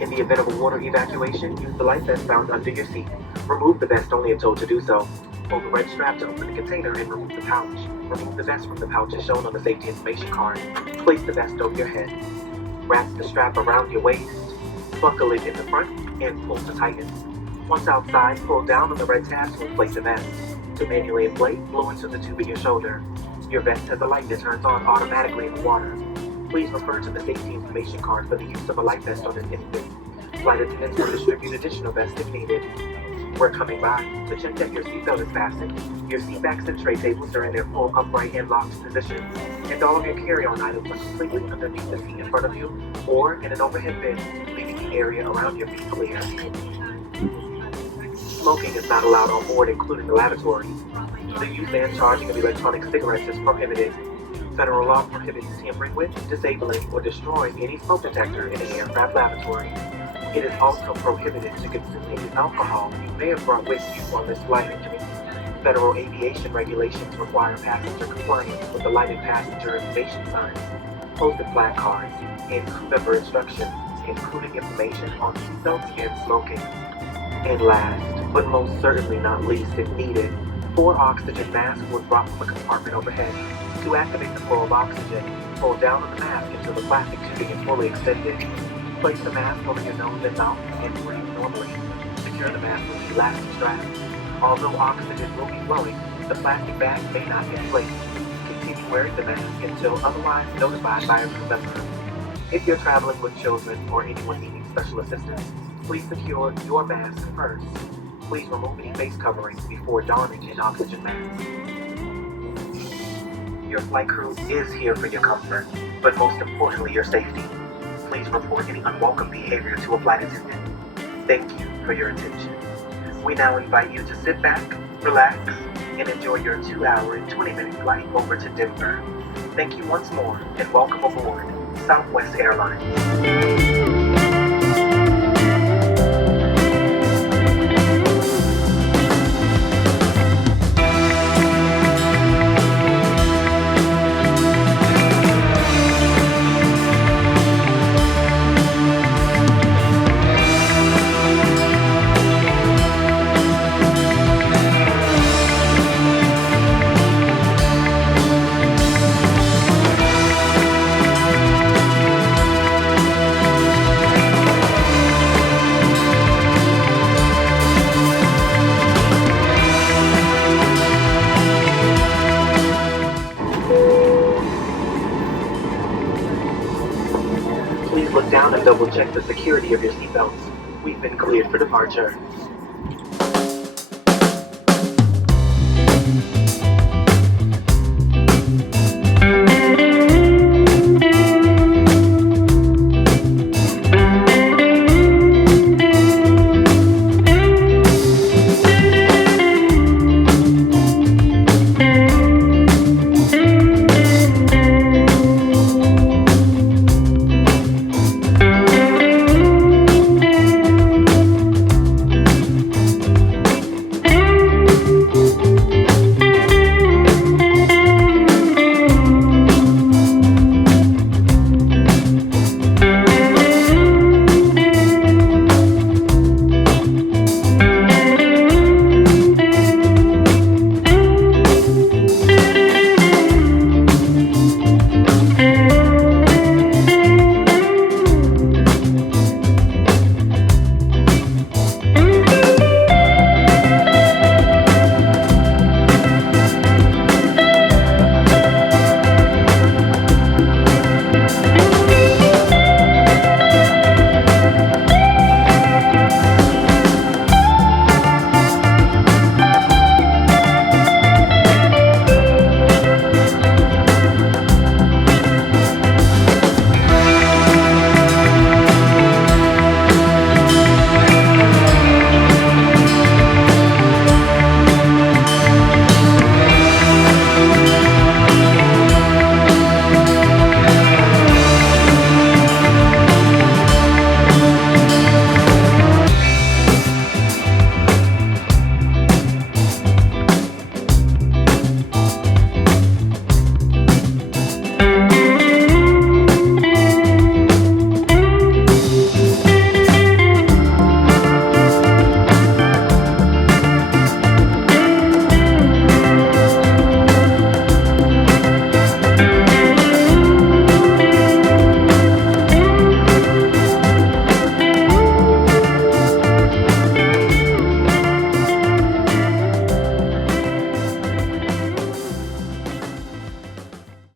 In the event of a water evacuation, use the life vest found under your seat. Remove the vest only if told to do so. Pull the red strap to open the container and remove the pouch. Remove the vest from the pouch as shown on the safety information card. Place the vest over your head. Wrap the strap around your waist. Buckle it in the front and pull to tighten. Once outside, pull down on the red tab to inflate the vest. To manually inflate, blow into the tube in your shoulder. Your vest has a light that turns on automatically in the water. Please refer to the safety information card for the use of a life vest on an infant. Flight attendants will distribute additional vests if needed. We're coming by to check that your seatbelt is fastened. Your seat backs and tray tables are in their full upright and locked positions, and all of your carry-on items are completely underneath the seat in front of you or in an overhead bin, leaving the area around your feet clear. Smoking is not allowed on board, including the lavatory. The use and charging of electronic cigarettes is prohibited. Federal law prohibits tampering with, disabling, or destroying any smoke detector in an aircraft lavatory. It is also prohibited to consume any alcohol you may have brought with you on this flight. Federal aviation regulations require passenger compliance with the lighted passenger information signs, posted flag cards, and crew member instructions, including information on seatbelts and smoking. And last, but most certainly not least if needed, 4 oxygen masks were dropped from a compartment overhead. To activate the flow of oxygen, pull down on the mask until the plastic tubing is fully extended. Place the mask over your nose and mouth and breathe normally. Secure the mask with the elastic strap. Although oxygen will be flowing, the plastic bag may not inflate. Continue wearing the mask until otherwise notified by a crew member. If you're traveling with children or anyone needing special assistance, please secure your mask first. Please remove any face coverings before donning an oxygen mask. Your flight crew is here for your comfort, but most importantly, your safety. Please report any unwelcome behavior to a flight attendant. Thank you for your attention. We now invite you to sit back, relax, and enjoy your 2-hour and 20-minute flight over to Denver. Thank you once more, and welcome aboard Southwest Airlines. Please look down and double check the security of your seatbelts. We've been cleared for departure.